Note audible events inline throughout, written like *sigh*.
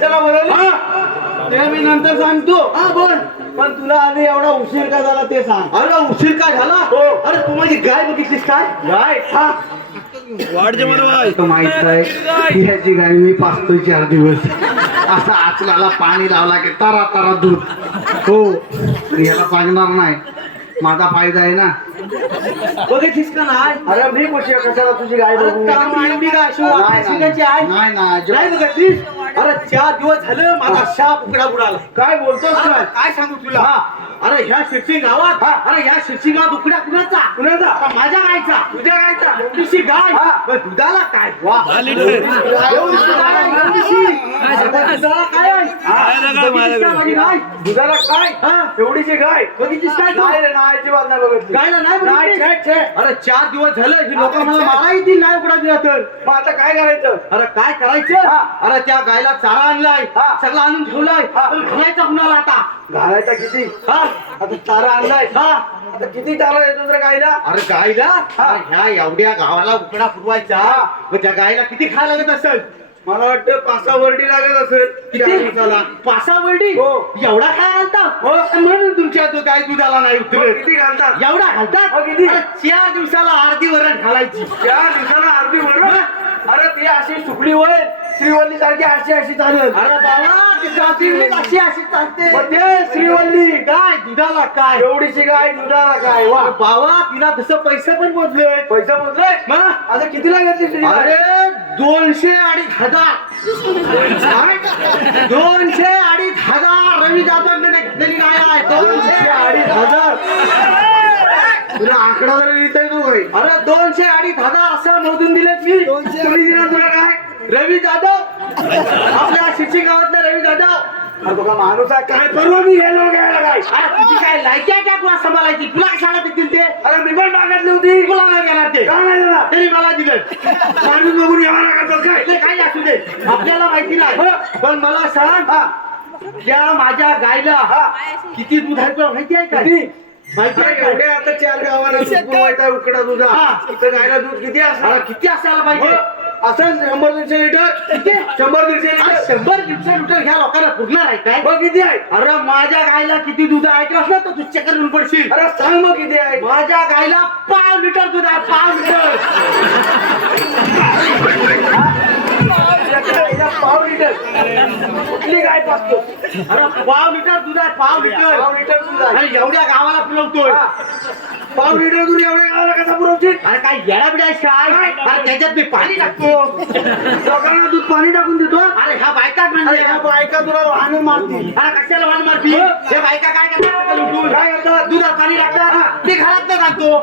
कशाला बोलवली हा. ते मी नंतर सांगतो. हा बोल. पण तुला आधी एवढा उशीर का झाला ते सांग. अरे उशीर काय झाला? हो. अरे तू माझी गाय बघितलीस काय? गाय? हा. तो माहीत आहे *laughs* ह्याची गाय? मी पाचतोय चार दिवस. असा आचलाला पाणी लावला की तारा तारा दूध. हो. याला पाजणार नाही. माझा फायदा आहे ना. बघितलीस का नाही? अरे मी कुठे कशाला तुझी गाय बघू? एवढी गाय नाही, नाही बघितलीस? अरे चार दिवस झालं माझा शाप उघडा बुडाला काय बोलतोस अरे, काय सांगू तुला हा. अरे ह्या शिरसी गावात. अरे ह्या शिरसी गावात उकड्या कुणाचा कुणाचा? माझ्या गायचा. तुझ्या गायचा. एवढीशी गाय. हा. पण दुधाला काय? वा. लिटर. एवढीशी गाय आहे, एवढीशी. आता दुधाला काय आहे? बघितलीस का माझी गाय दुधाला काय? हा. एवढीची गाय. बघितलीस काय तू? नाही रे, नाही अजिबात नाही बघितली. गायला नाही नाही, बघितलीस? छे, छे. अरे चार दिवस झालं ही लोक मला येतील नाही उघडा दिला तर. मग आता काय करायचं? अरे काय करायचं? हा. अरे त्या गायला चारा आणलाय. हा. सगळं आणून ठेवलाय. हा. पण घालायचा कुणाला आता? घालायचा किती? हा. आता चारा आणलाय. हा. आता किती चारा येतो तर गायला? अरे गायला ह्या एवढ्या गावाला उकडा पुरवायचा. मग त्या गायला किती खायला लागत असेल? मला वाटतं पासा वर्डी लागत असेल. किती? चार दिवसाला. पासा वर्डी? हो. एवढा काय घालता? हो. म्हणून तुमच्या तो गाय दुधाला नाही मग उतरत. किती घालतात एवढा घालतात हो, किती? अरे चार दिवसाला अर्धी वरण घालायची. चार दिवसाला अर्धी वर्ड अरे ती अशी सुकडी होय. श्रीवल्ली सारखी अशी अशी चालेल अरे बाबा ती जाती अशी. अशी चालते. ते श्रीवल्ली काय दुधाला काय? एवढीची गाय दुधाला काय? वा. अरे बाबा तिला तसं पैसे पण मोजलोय पैसा मोजलाय मग आता कितीला घेतली तुझी गाय? अरे दोनशे अडीच हजार. काय? दोनशे अडीच हजार. रवी जाधवने घेतलेली गाय आहे. दोनशे अडीच हजार. तुला आकडा जरी लिहिता येतो काय अरे दोनशे अडीच हजार असं मोजून दिले मी. दोनशे काय रवी जाधव? आपल्या शिक्षी गावातला रवी जाधव? अरे बघा माणूस आहे काय परवा मी गेलो घ्यायला काय अरे तुझी काय लायकी आहे का तुला सांभाळायची? तुला कशाला देतील ते? अरे मी पण मागितली होती. तुला नाही घेणार ते. का नाही देणार? तरी मला दिलं. माणूस बघून यावा लागत काय? ते काही असू दे. आपल्याला माहिती नाही. पण मला सांग हा. त्या माझ्या गायला हा. किती दूध आहे तुला माहिती आहे का किती? माहिती आहे का एवढे आता चार गावाला दूध पुरवायचा उकडा तुझा हा. इथं गायला दूध किती असणार अरे किती असायला पाहिजे? असं शंभर दीडशे लिटर? किती? शंभर दीडशे लिटर. शंभर दीडशे लिटर ह्या लोकांना पुरणार आहे काय? बघ किती आहे? अरे माझ्या गायला किती दूध आहे? ऐकलं असलं तर तू? चक्कर येऊन पडशील. अरे सांग मग किती आहे? माझ्या गायला पाव लिटर दूध आहे पाव लिटर. पाव लिटर. कुठली गाय पाचतो अरे पाव लिटर दूध आहे पाव लिटर. पाव लिटर दूध आहे. आणि एवढ्या गावाला पिलवतोय. पाव लिटर दूध एवढ्या गावाला कसा पुरवशील अरे काय येडा बिडा काय? अरे त्याच्यात मी पाणी टाकतो. लोकांना दूध पाणी टाकून देतो अरे ह्या बायका अरे म्हणजे. ह्या बायका तुला वाहन मारतील. अरे कशाला वाण मारती हे? बायका काय करतात? उठून? काय करतात? दुधात पाणी टाकतात. ते घरात न टाकतो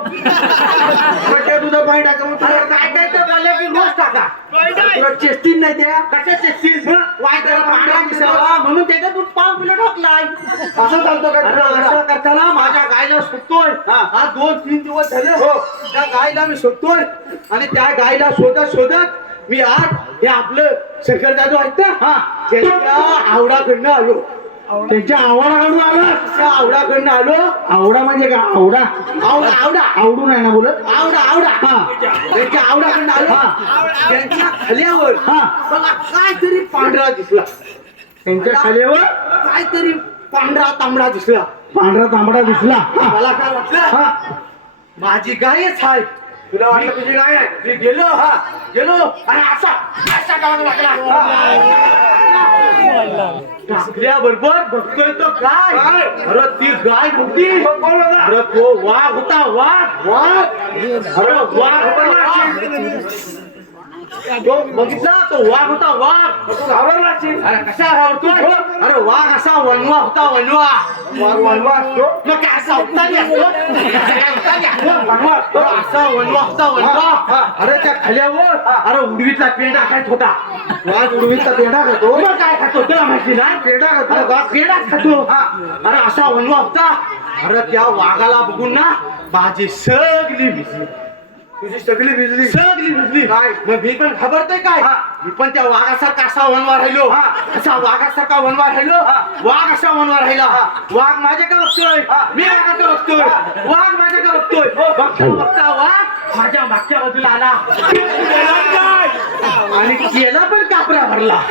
त्या दुधात पाणी टाका मग अरे तुला काय काय तर झालं की रोज टाका. तुला चेस्टीन नाही त्या? कशाचे सील वाय त्याला पांढरा दिसावा. म्हणून त्याच्यात दूध पाव किलो टाकलाय. असं चालतो का? अरे असं करताना गायला सुटतोय. हा. हा दोन तीन दिवस झाले. हो. त्या गायला मी शोधतोय आणि त्या गायला शोधत शोधत मी आज हे आपलं शंकर आहेत ना हा. त्यांच्या आवडाकडनं आलो. त्यांच्या आवडाकडून आला. त्या आवडाकडनं आलो. आवडा म्हणजे का आवडा. आवडा आवडा. आवडून आहे ना बोलत? आवडा आवडा. हा. त्यांच्या आवडाकडनं आलो. हा. त्यांच्या खाल्यावर हा. मला काहीतरी पांढरा दिसला. त्यांच्या खालीवर काहीतरी पांढरा तांबडा दिसला. पांढरा तांबडा दिसला. मला काय वाटलं? हा. माझी गायच आहे तुला वाटलं तुझी गाय आहे? मी गेलो हा. गेलो. आणि असा असा डाग लागला. टाकल्याबरोबर बघतोय तो काय? अरे ती गाय होती? अरे तो वाघ होता वाघ. वाघ? अरे वाघ होता तो बघितला तो वाघ होता वाघ तू घाबरला. अरे कसा आवडतोय अरे वाघ असा वनवा होता वनवा वाघ वाघ असतो मग काय असा उत्तानी असतो काय उत्तानी असतो? वनवा असतो. असा वनवा होता वनवा अरे त्या खाल्यावर अरे उडवीतला पेंडा खात होता वाघ उडवीचा पेढा खातो मग काय खातो तुला माहिती पेढा खातो. वाघ पेंडाच खातो अरे असा वनवा होता अरे त्या वाघाला बघून ना माझी सगळी भिजली तुझी सगळी भिजली सगळी भिजली काय? मग मी पण खबरतोय काय? हा. मी पण त्या वाघासारखा असा वनवा राहिलो. हा. असा वाघासारखा वनवा राहिलो. वाघ असा वनवा राहिला. वाघ माझ्याकडे बघतोय. मी वाघाकडे बघतोय. वाघ माझ्याकडे बघतोय. बघता बघता वाघ माझ्या मागच्या बाजूला आला. आणि केला पण कापरा भरला.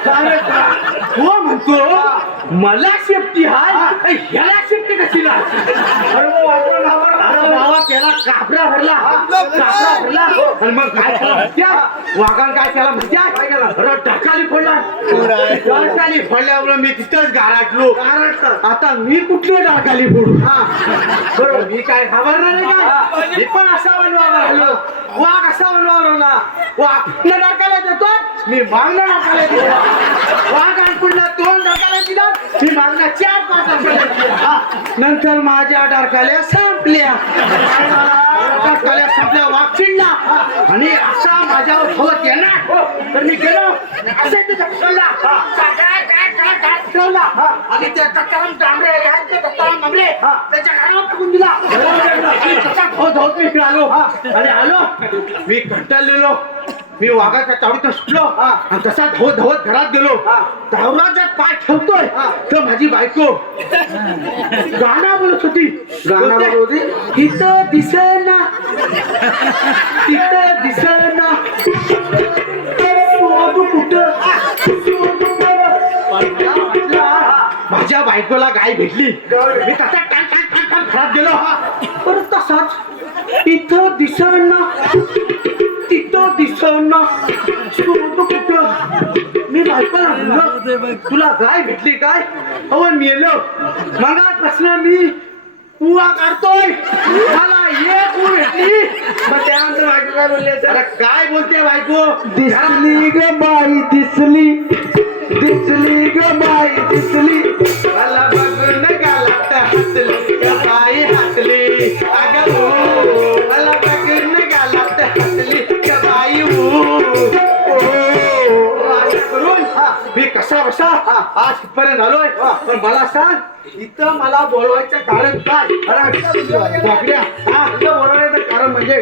हो म्हणतो मला शेपटी हाय ह्याला शेपटी कशी लागली अरे मग वापरून घाबरला. अरे बाबा त्याला कापरा भरला. कापरा भरला. आणि मग काय? काय माहित्या अरे ढकाली फोडला. ढकाली फोडल्यामुळे मी तिथंच गारटलो. आता मी कुठले ढकाली फोडू? बरोबर मी काय घाबरणार नाही का मी पण असा वनवावर राहिलो वाघ असा वनवावर राहिला वाघ ढकाला देतो मी मागणं ढकाला देतो वाघ आणकुंडला दोन ढकाला दिला मी मागणं चार पाच दिला हा. नंतर माझ्या ढकाल्या संपल्या. संपल्या वाघ चिडला. आणि असा माझ्यावर हवत येणार. तर मी गेलो असं पकडला. ठेवला आणि त्या डांबरे डांबरे त्याच्या घरावर टाकून दिला. तसा मी आलो. आणि आलो. मी कंटाळलेलो. मी वाघाच्या चावडीतून सुटलो. आणि तसा धावत धावत घरात गेलो धावराच्या पाय ठेवतोय तर माझी बायको गाणं बोलत होती. गाणं बोलत होती? तिथं दिसेना तिथं दिसेना? माझ्या बायकोला गाय भेटली. मी तसा टाक टाक टाक घरात गेलो. परत तसाच इथं दिसना तिथं दिसना शोधू कुठं? मी बायकोला तुला गाय भेटली काय? अहो मला. प्रश्न मी पुवा करतोय. मला एक ऊ भेटली. मग त्यानंतर बायको काय बोलली? अरे काय बोलते बायको. दिसली ग बाई दिसली. दिसली ग बाई. कसा बसा आज आलोय पण मला सांग इथं मला बोलवायचं कारण काय? हा, इथं बोलवण्याचं कारण म्हणजे?